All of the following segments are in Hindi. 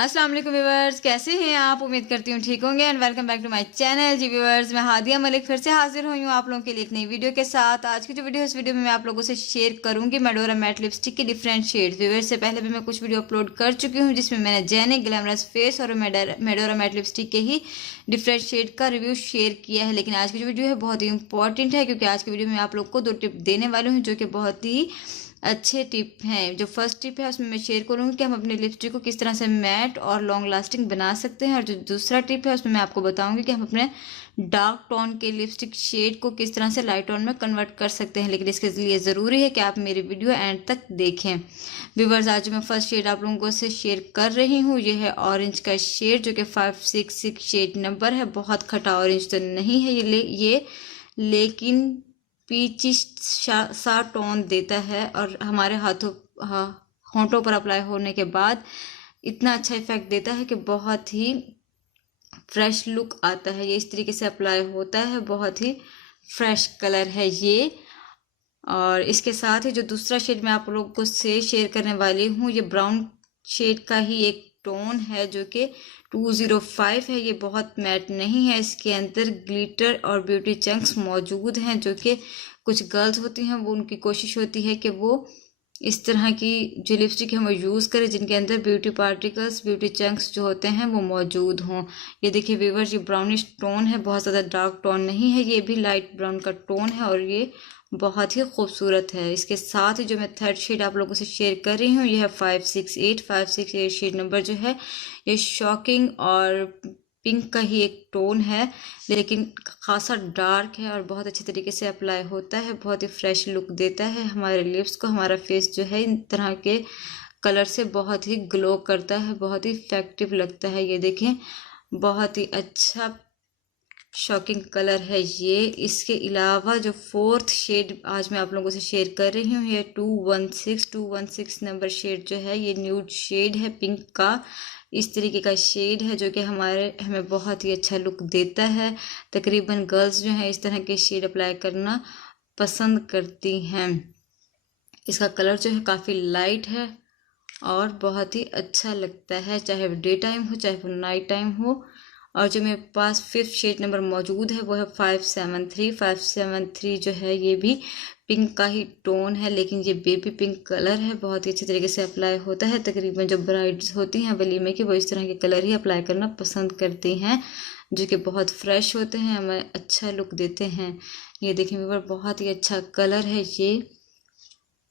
अस्सलाम वालेकुम व्यूअर्स, कैसे हैं आप? उम्मीद करती हूँ ठीक होंगे and welcome back to my channel. जी व्यूअर्स, मैं हादिया मलिक फिर से हाजिर हुई हूँ आप लोगों के लिए एक नई वीडियो के साथ। आज की जो वीडियो है, इस वीडियो में मैं आप लोगों से शेयर करूँगी मेडोरा मैट लिपस्टिक के डिफरेंट शेड्स। व्यूअर्स, से पहले भी मैं कुछ वीडियो अपलोड कर चुकी हूँ जिसमें मैंने जेनिक ग्लैमरस फेस और मेडोरा मैट लिपस्टिक के ही डिफरेंट शेड का रिव्यू शेयर किया है। लेकिन आज की जो वीडियो है बहुत ही इंपॉर्टेंट है, क्योंकि आज की वीडियो में आप लोग को 2 टिप देने वाली हूँ जो कि बहुत ही अच्छे टिप हैं। जो फर्स्ट टिप है उसमें मैं शेयर करूँगी कि हम अपने लिपस्टिक को किस तरह से मैट और लॉन्ग लास्टिंग बना सकते हैं, और जो दूसरा टिप है उसमें मैं आपको बताऊंगी कि हम अपने डार्क टोन के लिपस्टिक शेड को किस तरह से लाइट टोन में कन्वर्ट कर सकते हैं। लेकिन इसके लिए ज़रूरी है कि आप मेरी वीडियो एंड तक देखें। व्यूवर्स, आज मैं फर्स्ट शेड आप लोगों से शेयर कर रही हूँ, ये है ऑरेंज का शेड जो कि 566 शेड नंबर है। बहुत खटा ऑरेंज तो नहीं है ये लेकिन पीची सा टोन देता है, और हमारे होंठों पर अप्लाई होने के बाद इतना अच्छा इफेक्ट देता है कि बहुत ही फ्रेश लुक आता है। ये इस तरीके से अप्लाई होता है, बहुत ही फ्रेश कलर है ये। और इसके साथ ही जो दूसरा शेड मैं आप लोगों को से शेयर करने वाली हूँ, ये ब्राउन शेड का ही एक टोन है जो कि 205 है। ये बहुत मैट नहीं है, इसके अंदर ग्लिटर और ब्यूटी चंक्स मौजूद हैं, जो कि कुछ गर्ल्स होती हैं वो उनकी कोशिश होती है कि वो इस तरह की जो लिपस्टिक है वो यूज़ करें जिनके अंदर ब्यूटी पार्टिकल्स, ब्यूटी चंक्स जो होते हैं वो मौजूद हों। ये देखिए व्यूअर्स, ये ब्राउनिश टोन है, बहुत ज़्यादा डार्क टोन नहीं है, ये भी लाइट ब्राउन का टोन है और ये बहुत ही खूबसूरत है। इसके साथ ही जो मैं थर्ड शेड आप लोगों से शेयर कर रही हूँ, ये है 568 शेड नंबर जो है, ये शॉकिंग और पिंक का ही एक टोन है, लेकिन खासा डार्क है और बहुत अच्छी तरीके से अप्लाई होता है, बहुत ही फ्रेश लुक देता है हमारे लिप्स को। हमारा फेस जो है इन तरह के कलर से बहुत ही ग्लो करता है, बहुत ही इफेक्टिव लगता है। ये देखें, बहुत ही अच्छा शॉकिंग कलर है ये। इसके अलावा जो फोर्थ शेड आज मैं आप लोगों से शेयर कर रही हूँ, ये 216 नंबर शेड जो है, ये न्यूड शेड है पिंक का। इस तरीके का शेड है जो कि हमें बहुत ही अच्छा लुक देता है। तकरीबन गर्ल्स जो हैं इस तरह के शेड अप्लाई करना पसंद करती हैं। इसका कलर जो है काफ़ी लाइट है और बहुत ही अच्छा लगता है, चाहे वो डे टाइम हो चाहे वो नाइट टाइम हो। और जो मेरे पास फिफ्थ शेड नंबर मौजूद है वो है 573 जो है, ये भी पिंक का ही टोन है, लेकिन ये बेबी पिंक कलर है, बहुत ही अच्छे तरीके से अप्लाई होता है। तकरीबन जो ब्राइड्स होती हैं वलीमे की, वो इस तरह के कलर ही अप्लाई करना पसंद करती हैं, जो कि बहुत फ्रेश होते हैं, हमें अच्छा लुक देते हैं। ये देखिए व्यूअर, बहुत ही अच्छा कलर है ये।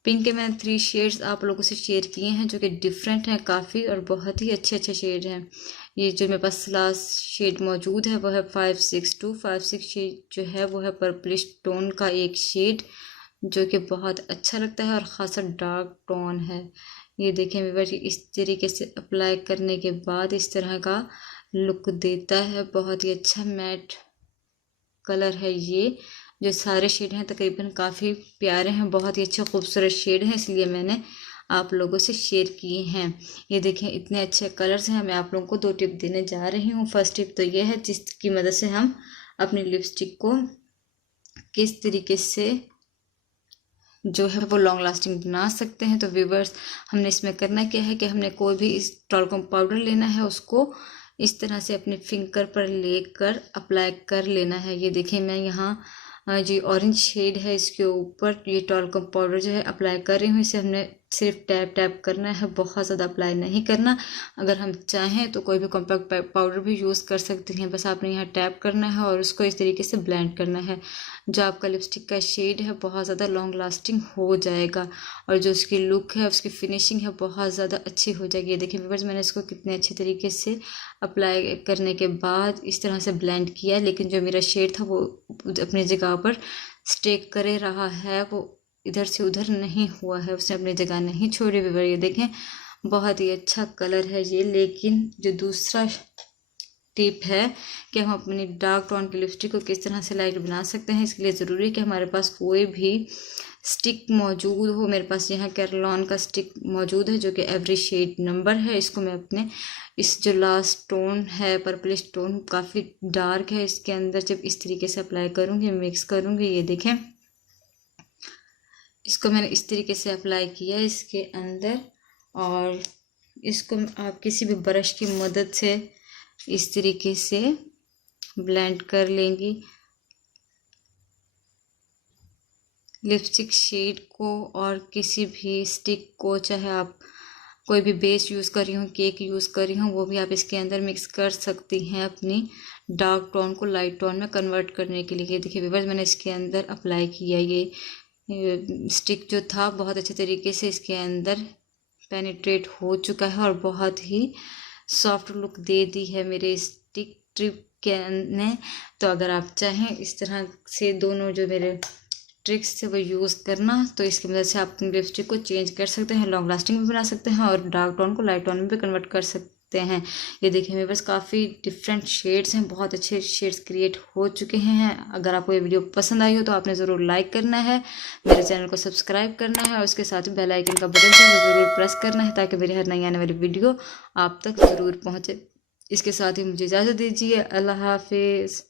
पिंक के मैंने 3 शेड्स आप लोगों से शेयर किए हैं जो कि डिफरेंट हैं काफ़ी, और बहुत ही अच्छे अच्छे शेड हैं। ये जो मेरे पास लास्ट शेड मौजूद है वो है 562 शेड जो है वो है पर्पलिश टोन का एक शेड, जो कि बहुत अच्छा लगता है और ख़ासा डार्क टोन है। ये देखें व्यूअर, इस तरीके से अप्लाई करने के बाद इस तरह का लुक देता है, बहुत ही अच्छा मैट कलर है ये। जो सारे शेड हैं तकरीबन काफ़ी प्यारे हैं, बहुत ही अच्छे खूबसूरत शेड हैं, इसलिए मैंने आप लोगों से शेयर किए हैं। ये देखें, इतने अच्छे कलर्स हैं। मैं आप लोगों को 2 टिप देने जा रही हूँ। फर्स्ट टिप तो ये है जिसकी मदद से हम अपनी लिपस्टिक को किस तरीके से जो है वो लॉन्ग लास्टिंग बना सकते हैं। तो व्यूवर्स, हमने इसमें करना क्या है कि हमने कोई भी इस टॉल्कम पाउडर लेना है, उसको इस तरह से अपने फिंगर पर लेकर अप्लाई कर लेना है। ये देखें, मैं यहाँ जो ऑरेंज शेड है इसके ऊपर ये टॉल्कम पाउडर जो है अप्लाई कर रही हूँ। इसे हमने सिर्फ टैप टैप करना है, बहुत ज़्यादा अप्लाई नहीं करना। अगर हम चाहें तो कोई भी कॉम्पैक्ट पाउडर भी यूज़ कर सकते हैं, बस आपने यहाँ टैप करना है और उसको इस तरीके से ब्लेंड करना है। जो आपका लिपस्टिक का शेड है बहुत ज़्यादा लॉन्ग लास्टिंग हो जाएगा, और जो उसकी लुक है, उसकी फिनिशिंग है, बहुत ज़्यादा अच्छी हो जाएगी। ये देखिए व्यूअर्स, मैंने इसको कितने अच्छे तरीके से अप्लाई करने के बाद इस तरह से ब्लेंड किया, लेकिन जो मेरा शेड था वो अपनी जगह पर स्टेक करे रहा है, वो इधर से उधर नहीं हुआ है, उसने अपनी जगह नहीं छोड़ी। व्यूअर, ये देखें, बहुत ही अच्छा कलर है ये। लेकिन जो दूसरा टिप है कि हम अपनी डार्क टोन की लिपस्टिक को किस तरह से लाइट बना सकते हैं, इसके लिए ज़रूरी है कि हमारे पास कोई भी स्टिक मौजूद हो। मेरे पास यहाँ कैरलॉन का स्टिक मौजूद है जो कि एवरी शेड नंबर है। इसको मैं अपने इस जो लास्ट टोन है पर्पलिश टोन, काफ़ी डार्क है, इसके अंदर जब इस तरीके से अप्लाई करूँगी, मिक्स करूँगी, ये देखें, इसको मैंने इस तरीके से अप्लाई किया इसके अंदर, और इसको आप किसी भी ब्रश की मदद से इस तरीके से ब्लेंड कर लेंगी। लिपस्टिक शेड को और किसी भी स्टिक को, चाहे आप कोई भी बेस यूज़ कर रही हूँ, केक यूज़ कर रही हूँ, वो भी आप इसके अंदर मिक्स कर सकती हैं अपनी डार्क टोन को लाइट टोन में कन्वर्ट करने के लिए। ये देखिए व्यूअर्स, मैंने इसके अंदर अप्लाई किया। ये स्टिक जो था बहुत अच्छे तरीके से इसके अंदर पेनिट्रेट हो चुका है और बहुत ही सॉफ्ट लुक दे दी है मेरे स्टिक ट्रिप के ने। तो अगर आप चाहें इस तरह से दोनों जो मेरे ट्रिक्स से वो यूज़ करना, तो इसकी मदद से आप अपनी लिपस्टिक को चेंज कर सकते हैं, लॉन्ग लास्टिंग भी बना सकते हैं और डार्क टोन को लाइट टोन में भी कन्वर्ट कर सकते हैं। ये देखिए मेरे पास काफ़ी डिफरेंट शेड्स हैं, बहुत अच्छे शेड्स क्रिएट हो चुके हैं। अगर आपको ये वीडियो पसंद आई हो तो आपने ज़रूर लाइक करना है, मेरे चैनल को सब्सक्राइब करना है और उसके साथ ही बेल आइकन का बटन है वो ज़रूर प्रेस करना है, ताकि मेरी हर नई आने वाली वीडियो आप तक ज़रूर पहुँचे। इसके साथ ही मुझे इजाज़त दीजिए। अल्लाह हाफिज़।